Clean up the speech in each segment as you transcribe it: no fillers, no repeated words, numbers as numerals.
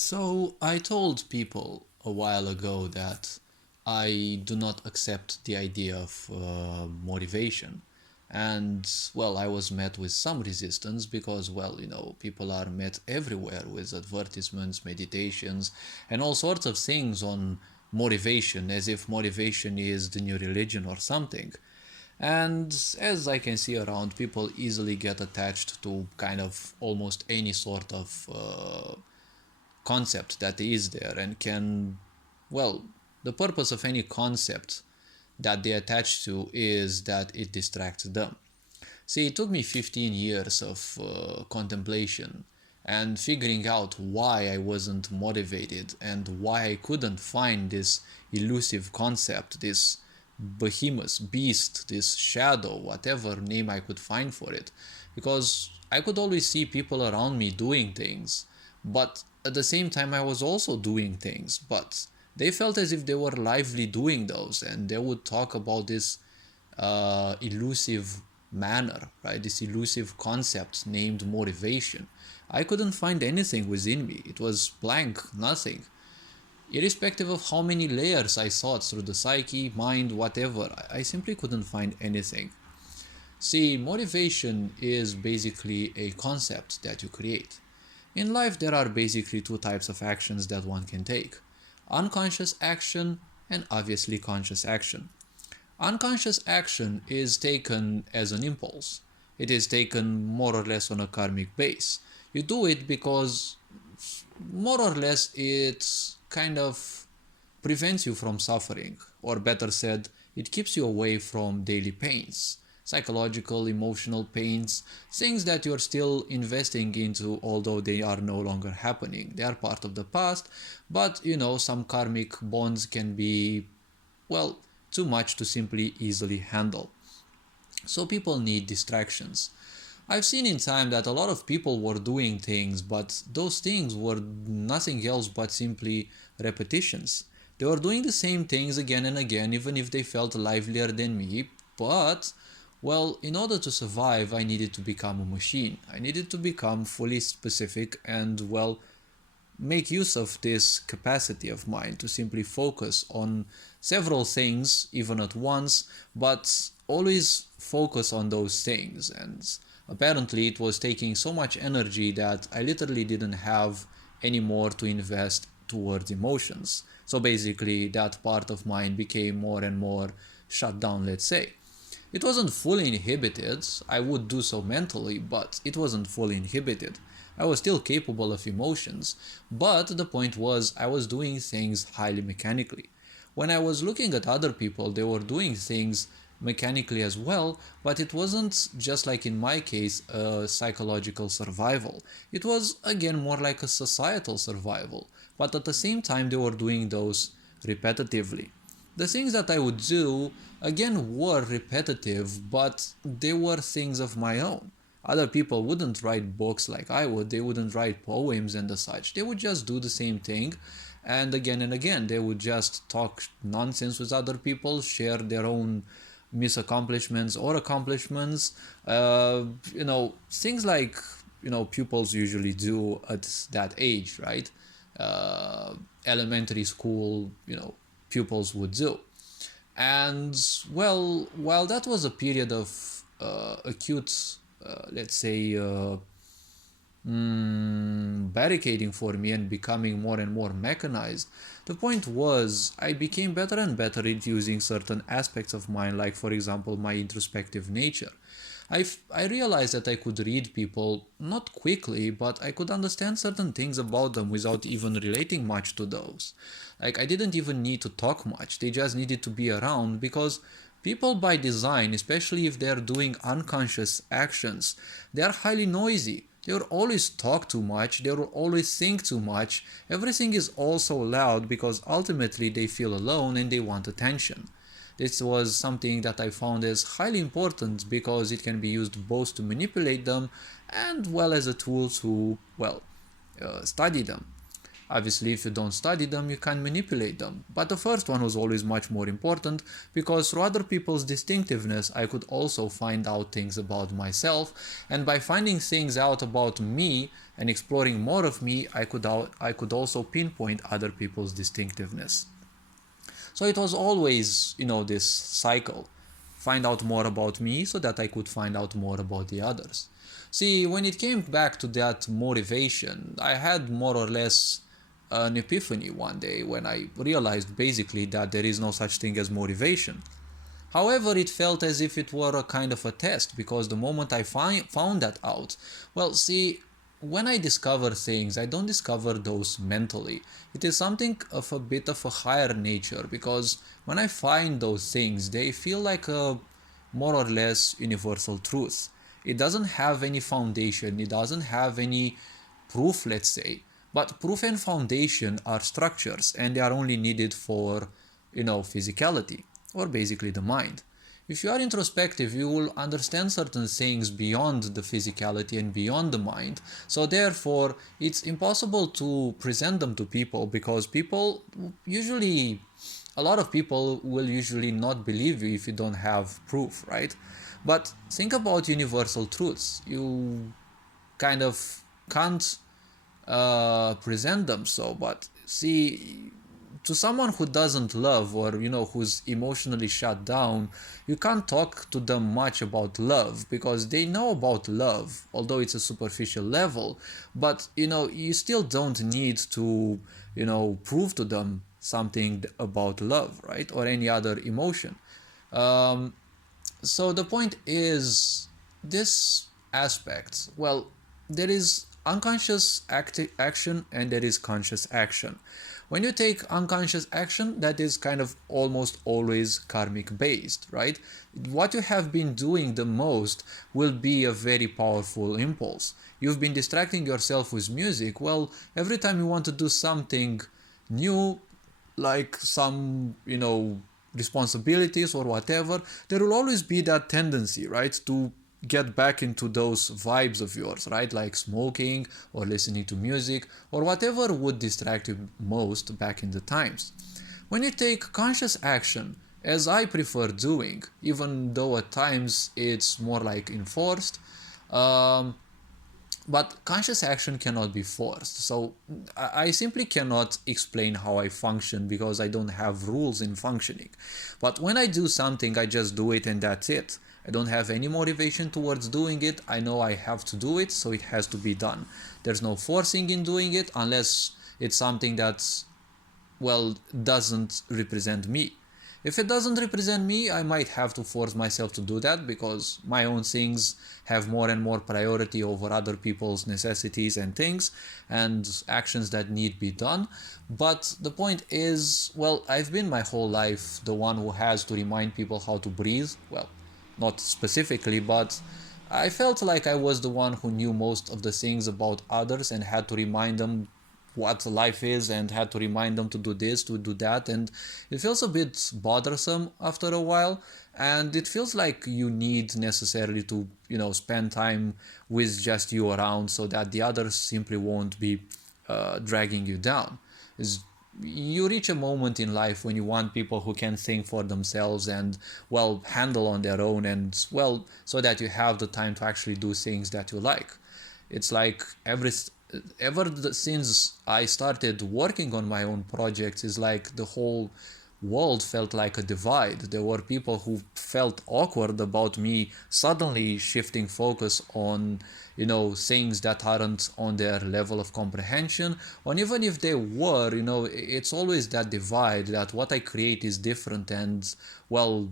So I told people a while ago that I do not accept the idea of motivation. And well, I was met with some resistance because, well, people are met everywhere with advertisements, meditations, and all sorts of things on motivation, as if motivation is the new religion or something. And as I can see around, people easily get attached to kind of almost any sort of concept that is there and can, well, the purpose of any concept that they attach to is that it distracts them. See, it took me 15 years of contemplation and figuring out why I wasn't motivated and why I couldn't find this elusive concept, this behemoth, beast, this shadow, whatever name I could find for it. Because I could always see people around me doing things, but at the same time I was also doing things, but they felt as if they were lively doing those, and they would talk about this elusive manner, right? This elusive concept named motivation. I couldn't find anything within me. It was blank, nothing. Irrespective of how many layers I sought through the psyche, mind, whatever, I simply couldn't find anything. See, motivation is basically a concept that you create. In life, there are basically two types of actions that one can take: unconscious action and obviously conscious action. Unconscious action is taken as an impulse. It is taken more or less on a karmic base. You do it because more or less it kind of prevents you from suffering, or better said, it keeps you away from daily pains, psychological, emotional pains, things that you're still investing into, although they are no longer happening. They are part of the past, but some karmic bonds can be, well, too much to simply easily handle. So people need distractions. I've seen in time that a lot of people were doing things, but those things were nothing else but simply repetitions. They were doing the same things again and again, even if they felt livelier than me. But, well, in order to survive, I needed to become a machine. I needed to become fully specific and, well, make use of this capacity of mine to simply focus on several things, even at once, but always focus on those things. And apparently, it was taking so much energy that I literally didn't have any more to invest towards emotions. So basically, that part of mine became more and more shut down, let's say. It wasn't fully inhibited. I would do so mentally, but it wasn't fully inhibited. I was still capable of emotions, but the point was I was doing things highly mechanically. When I was looking at other people, they were doing things mechanically as well, but it wasn't just like in my case a psychological survival. It was again more like a societal survival, but at the same time they were doing those repetitively. The things that I would do again were repetitive, but they were things of my own. Other people wouldn't write books like I would, they wouldn't write poems and the such. They would just do the same thing and again. They would just talk nonsense with other people, share their own misaccomplishments or accomplishments. Things like, pupils usually do at that age, right? Elementary school, pupils would do. And well, while that was a period of acute, let's say, barricading for me and becoming more and more mechanized, the point was I became better and better at using certain aspects of mine, like for example my introspective nature. I realized that I could read people not quickly, but I could understand certain things about them without even relating much to those. Like, I didn't even need to talk much, they just needed to be around because people by design, especially if they're doing unconscious actions, they are highly noisy. They will always talk too much, they will always think too much. Everything is also loud because ultimately they feel alone and they want attention. This was something that I found as highly important because it can be used both to manipulate them and well as a tool to, well, study them. Obviously, if you don't study them, you can't manipulate them. But the first one was always much more important, because through other people's distinctiveness, I could also find out things about myself. And by finding things out about me and exploring more of me, I could also pinpoint other people's distinctiveness. So it was always, this cycle. Find out more about me so that I could find out more about the others. See, when it came back to that motivation, I had more or less an epiphany one day when I realized basically that there is no such thing as motivation. However, it felt as if it were a kind of a test, because the moment I found that out, well, see, when I discover things, I don't discover those mentally. It is something of a bit of a higher nature, because when I find those things, they feel like a more or less universal truth. It doesn't have any foundation, it doesn't have any proof, let's say. But proof and foundation are structures, and they are only needed for, physicality, or basically the mind. If you are introspective, you will understand certain things beyond the physicality and beyond the mind. So therefore, it's impossible to present them to people, because a lot of people will usually not believe you if you don't have proof, right? But think about universal truths. You kind of can't present them so, but see, to someone who doesn't love, or who's emotionally shut down, you can't talk to them much about love, because they know about love, although it's a superficial level. But you still don't need to prove to them something about love, right, or any other emotion. So the point is, this aspect, well, there is unconscious action and there is conscious action. When you take unconscious action, that is kind of almost always karmic based, right? What you have been doing the most will be a very powerful impulse. You've been distracting yourself with music. Well, every time you want to do something new, like some, responsibilities or whatever, there will always be that tendency, right, to get back into those vibes of yours, right? Like smoking or listening to music or whatever would distract you most back in the times. When you take conscious action, as I prefer doing, even though at times it's more like enforced, but conscious action cannot be forced. So I simply cannot explain how I function, because I don't have rules in functioning. But when I do something, I just do it and that's it. I don't have any motivation towards doing it. I know I have to do it, so it has to be done. There's no forcing in doing it, unless it's something that's, well, doesn't represent me. If it doesn't represent me, I might have to force myself to do that, because my own things have more and more priority over other people's necessities and things and actions that need be done. But the point is, well, I've been my whole life the one who has to remind people how to breathe. Well, not specifically, but I felt like I was the one who knew most of the things about others and had to remind them what life is and had to remind them to do this, to do that, and it feels a bit bothersome after a while, and it feels like you need necessarily to spend time with just you around, so that the others simply won't be dragging you down. You reach a moment in life when you want people who can think for themselves and, well, handle on their own, and, well, so that you have the time to actually do things that you like. It's like since I started working on my own projects, is like the whole world felt like a divide. There were people who felt awkward about me suddenly shifting focus on things that aren't on their level of comprehension, or even if they were, it's always that divide, that what I create is different, and, well,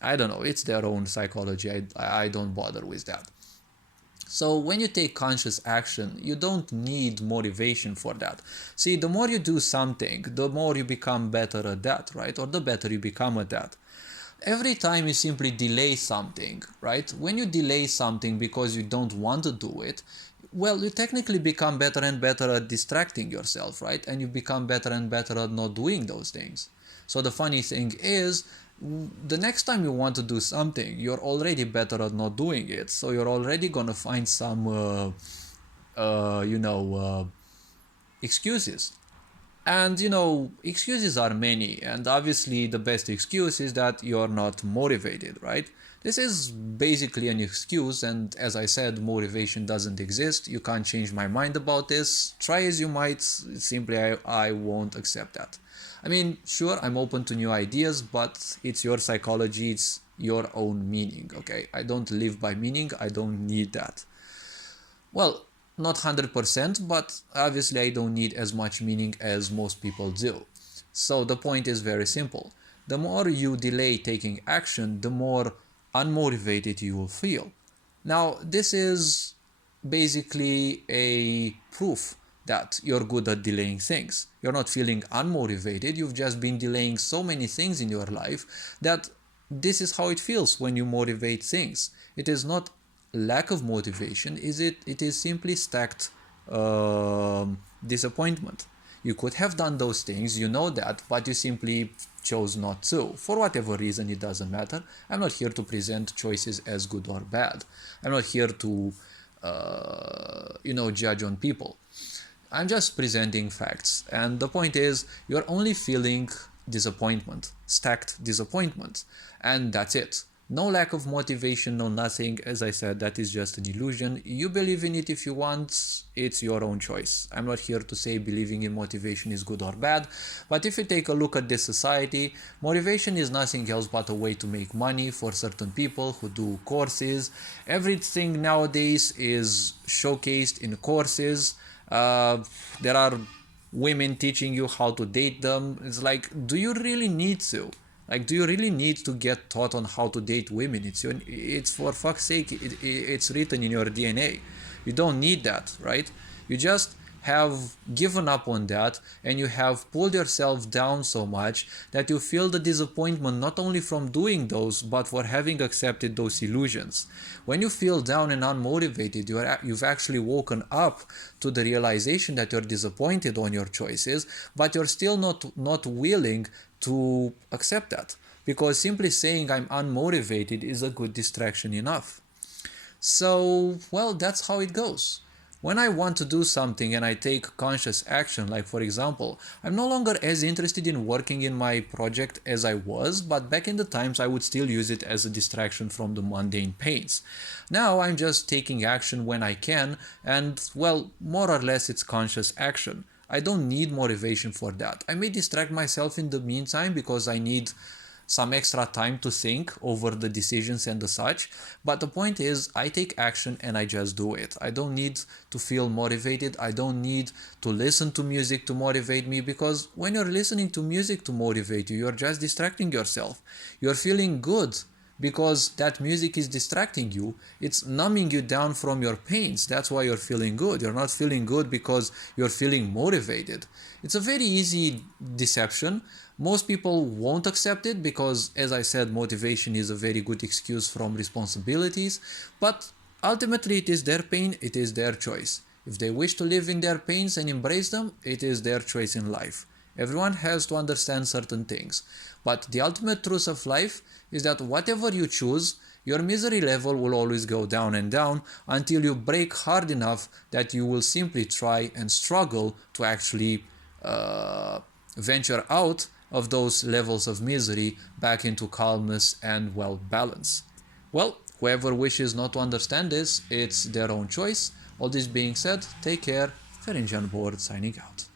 I don't know, it's their own psychology. I don't bother with that. So when you take conscious action, you don't need motivation for that. See, the more you do something, the more you become better at that, right? Or the better you become at that. Every time you simply delay something, right? When you delay something because you don't want to do it, well, you technically become better and better at distracting yourself, right? And you become better and better at not doing those things. So the funny thing is, the next time you want to do something, you're already better at not doing it. So you're already gonna find some, excuses. And excuses are many, and obviously the best excuse is that you're not motivated, right? This is basically an excuse, and as I said, motivation doesn't exist. You can't change my mind about this. Try as you might, simply I won't accept that. I mean, sure, I'm open to new ideas, but it's your psychology, it's your own meaning, okay? I don't live by meaning, I don't need that. Well, not 100%, but obviously I don't need as much meaning as most people do. So the point is very simple. The more you delay taking action, the more unmotivated you will feel. Now, this is basically a proof that you're good at delaying things. You're not feeling unmotivated, you've just been delaying so many things in your life that this is how it feels when you motivate things. It is not lack of motivation, it is simply stacked disappointment. You could have done those things, you know that, but you simply chose not to. For whatever reason, it doesn't matter. I'm not here to present choices as good or bad. I'm not here to judge on people. I'm just presenting facts. And the point is, you're only feeling disappointment, stacked disappointment. And that's it. No lack of motivation, no nothing. As I said, that is just an illusion. You believe in it if you want, it's your own choice. I'm not here to say believing in motivation is good or bad, but if you take a look at this society, motivation is nothing else but a way to make money for certain people who do courses. Everything nowadays is showcased in courses. There are women teaching you how to date them. It's like, do you really need to? Like, do you really need to get taught on how to date women? It's for fuck's sake, it's written in your DNA. You don't need that, right? You just have given up on that, and you have pulled yourself down so much that you feel the disappointment not only from doing those, but for having accepted those illusions. When you feel down and unmotivated, you've actually woken up to the realization that you're disappointed on your choices, but you're still not willing to accept that, because simply saying I'm unmotivated is a good distraction enough. So, well, that's how it goes. When I want to do something and I take conscious action, like for example, I'm no longer as interested in working in my project as I was, but back in the times I would still use it as a distraction from the mundane pains. Now I'm just taking action when I can, and well, more or less it's conscious action. I don't need motivation for that. I may distract myself in the meantime because I need some extra time to think over the decisions and the such, but the point is I take action and I just do it. I don't need to feel motivated. I don't need to listen to music to motivate me, because when you're listening to music to motivate you, you're just distracting yourself. You're feeling good because that music is distracting you. It's numbing you down from your pains. That's why you're feeling good. You're not feeling good because you're feeling motivated. It's a very easy deception. Most people won't accept it because, as I said, motivation is a very good excuse from responsibilities, but ultimately it is their pain, it is their choice. If they wish to live in their pains and embrace them, it is their choice in life. Everyone has to understand certain things, but the ultimate truth of life is that whatever you choose, your misery level will always go down and down until you break hard enough that you will simply try and struggle to actually venture out of those levels of misery back into calmness and, well, balance. Well, whoever wishes not to understand this, it's their own choice. All this being said, take care. Ferenc on board, signing out.